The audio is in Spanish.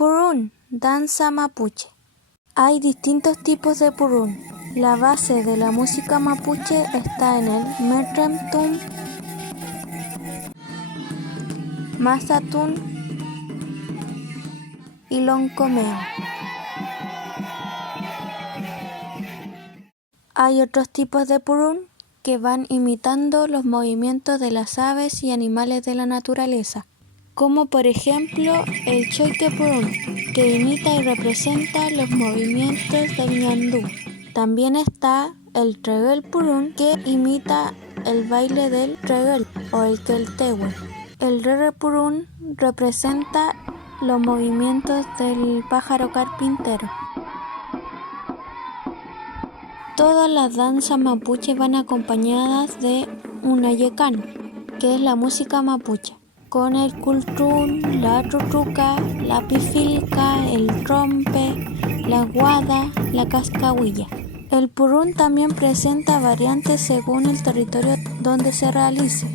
Purún, danza mapuche. Hay distintos tipos de purún. La base de la música mapuche está en el Merrem-Tum, Mazatún y Loncomeo. Hay otros tipos de purún que van imitando los movimientos de las aves y animales de la naturaleza, como por ejemplo el Choike Purún, que imita y representa los movimientos del ñandú. También está el Treguel Purún, que imita el baile del Treguel o el Queltehue. El Rere Purún representa los movimientos del pájaro carpintero. Todas las danzas mapuches van acompañadas de un ayecán, que es la música mapuche, con el cultrún, la trutruca, la pifilca, el trompe, la guada, la cascahuilla. El purún también presenta variantes según el territorio donde se realice.